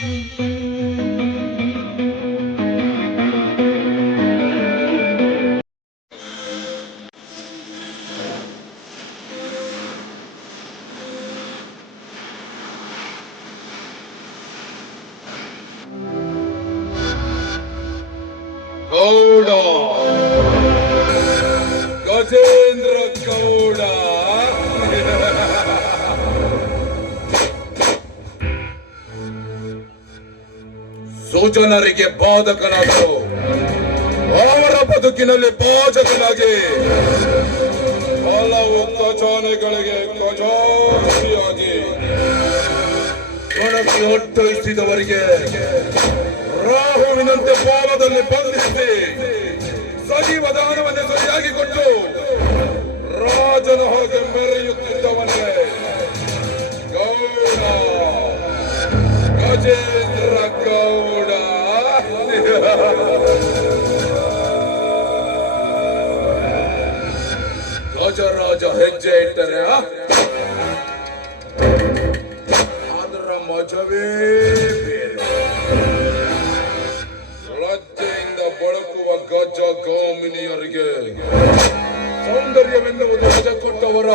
ಗೌಡ ಗಜೇಂದ್ರ ಗೌಡ ಸುಜನರಿಗೆ ಬಾಧಕನಾದರು, ಅವರ ಬದುಕಿನಲ್ಲಿ ಬಾಧಕನಾಗಿ ಹಲವು ಖಜಾನೆಗಳಿಗೆ ಖಜಾನೆಯಾಗಿ ಕೊಣಕಿ ಹೊಟ್ಟೊಯ್ಸಿದವರಿಗೆ ರಾಹುವಿನಂತೆ ಪಾವದಲ್ಲಿ ಬಂಧಿಸಿ ಸಜೀವ ದಾನವನ್ನೇ ಸರಿಯಾಗಿ ಕೊಟ್ಟು ರಾಜನ ಹಾಗೆ ಮೆರೆಯುತ್ತಿದ್ದವನೇ ಗೌಡ ಗಜೇಂದ್ರ ಗೌಡ. ಗಜರಾಜ ಹೆಜ್ಜೆ ಇಟ್ಟರೆ ಅದರ ಮಜವೇ ಬೇರೆ. ಲಜ್ಜೆಯಿಂದ ಬಳಕುವ ಗಜ ಗಾಮಿನಿಯರಿಗೆ ಸೌಂದರ್ಯವೆನ್ನುವುದು ಮಜ ಕೊಟ್ಟವರ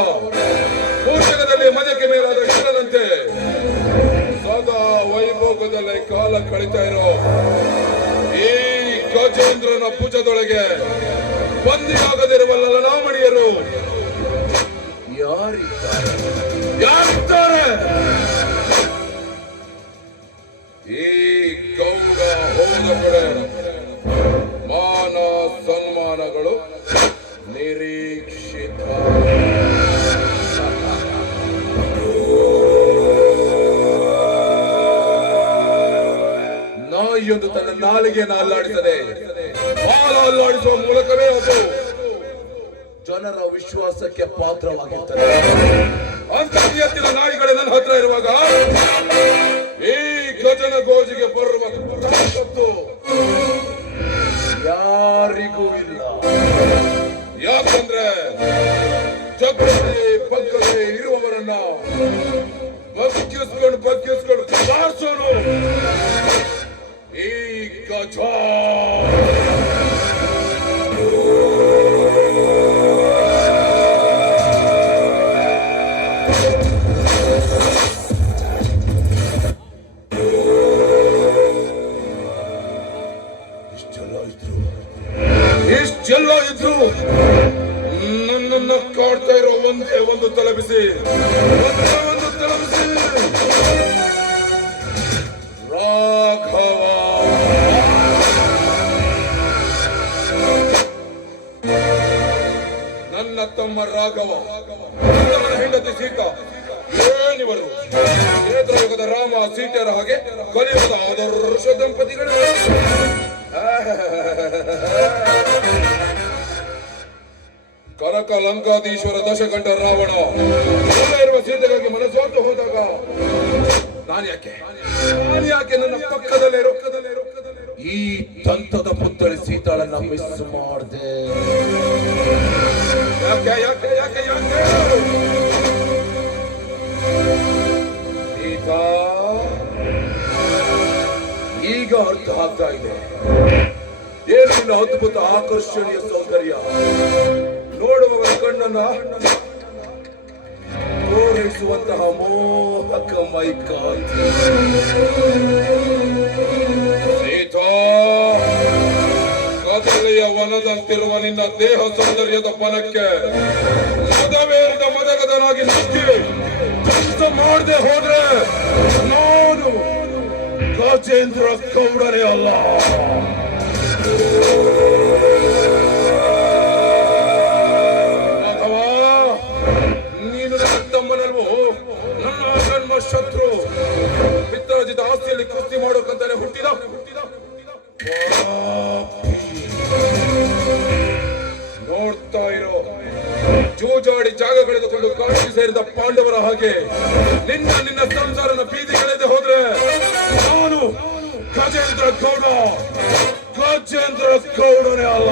ಪೂಜಕದಲ್ಲಿ ಮಜಕ್ಕೆ ಮೇಲಾದ ಇಷ್ಟದಂತೆ ಸದಾ ವೈಭೋಗದಲ್ಲೇ ಕಾಲ ಕಳೀತಾ ಇರೋ ಈ ಗಜೇಂದ್ರನ ಭುಜದೊಳಗೆ ಬಂದಿಯಾಗದಿರುವ ಲಲನಾಮಣಿಯರು ಯಾರಿದ್ದಾರೆ? ಈ ಗೌಡ ಹೋದ ಕಡೆ ಮಾನ ಸನ್ಮಾನಗಳು ನಿರೀಕ್ಷಿತ. ನಾಯಿಯೊಂದು ತನ್ನ ನಾಲಿಗೆಯನ್ನು ಅಲ್ಲಾಡಿಸದೆ ಬಾಲ ಅಲ್ಲಾಡಿಸುವ ಮೂಲಕವೇ ಅದು ಜನರ ವಿಶ್ವಾಸಕ್ಕೆ ಪಾತ್ರವಾಗಿರ್ತದೆ. ಅಂತರ್ಯತ್ತಿನ ನಾಯಿಗಳೇ ನನ್ನ ಹತ್ರ ಇರುವಾಗ ಈ ಗಜನ ಗೋಜಿಗೆ ಬರುವ ತಾಕತ್ತು ಯಾರಿಗೂ ಇಲ್ಲ. ಯಾಕಂದ್ರೆ ಜಗತ್ತೇ ಪಕ್ಕದೇ ಇರುವವರನ್ನ ಬಗ್ಗಿಸ್ಕೊಂಡು ಬಾರಿಸೋನು ಈ ಗಜ. ಇಷ್ಟೆಲ್ಲ ಇದ್ರು ನನ್ನನ್ನ ಕಾಡ್ತಾ ಇರೋ ಒಂದೇ ಒಂದು ತಲುಪಿಸಿ ರಾಘವ. ನನ್ನ ತಮ್ಮ ರಾಘವ, ನನ್ನ ಹೆಂಡತಿ ಸೀತಾ, ಏನಿವರು ಕ್ಷೇತ್ರಯುಗದ ರಾಮ ಸೀತೆಯರ ಹಾಗೆ ಕಲಿಯುಗದ ಆದರ್ಶ ದಂಪತಿಗಳು. ಕನಕ ಲಂಕಾಧೀಶ್ವರ ದಶಕಂಠ ರಾವಣ ಇರುವ ಸೀತೆಗಾಗಿ ಮನಸ್ಸೋತು ಹೋದಾಗ ನಾನು ಯಾಕೆ ನನ್ನ ಪಕ್ಕದಲ್ಲೇ ಈ ದಂತದ ಪುತ್ರಿ ಸೀತಾಳನ್ನ ಮಿಸ್ ಮಾಡಿದೆ? ಸೀತಾ ಈಗ ಅರ್ಥ ಆಗ್ತಾ ಇದೆ ಏನು ಅದ್ಭುತ ಆಕರ್ಷಣೀಯ ಸೌಂದರ್ಯ. ನೋಡುವವರ ಕಣ್ಣನ್ನ ತೋರಿಸುವಂತಹ ಮೋಹಕ ಮೈಕಾಂತಿ. ಸೀತಾ, ಕದಲೆಯ ವನದಂತಿರುವ ನಿನ್ನ ದೇಹ ಸೌಂದರ್ಯದ ಬನಕ್ಕೆ ಮದವೇರಿದ ಮದಗದನಾಗಿ ನುಗ್ಗಿ ಕೆಲಸ ಮಾಡದೆ ಹೋದ್ರೆ ನಾನು ಗಜೇಂದ್ರ ಗೌಡನೇ ಅಲ್ಲ. ನೀನು ನನ್ನ ತಮ್ಮನಲ್ವೋ, ನನ್ನ ಜನ್ಮ ಶತ್ರು. ಪಿತ್ರಾರ್ಜಿತ ಆಸ್ತಿಯಲ್ಲಿ ಕುಸ್ತಿ ಮಾಡೋಕಂತಾನೆ ಹುಟ್ಟಿದ ನೋಡ್ತಾ ಇರೋ ಜೂಜಾಡಿ ಜಾಗ ಕಳೆದುಕೊಂಡು ಕಾಡಿಗೆ ಸೇರಿದ ಪಾಂಡವರ ಹಾಗೆ ನಿನ್ನ ಸಂಸಾರನ ಬೀದಿಗಳೆದೆ ಹೋದ್ರೆ ನಾನು ಗಜೇಂದ್ರ ಗೌಡನೇ ಅಲ್ಲ.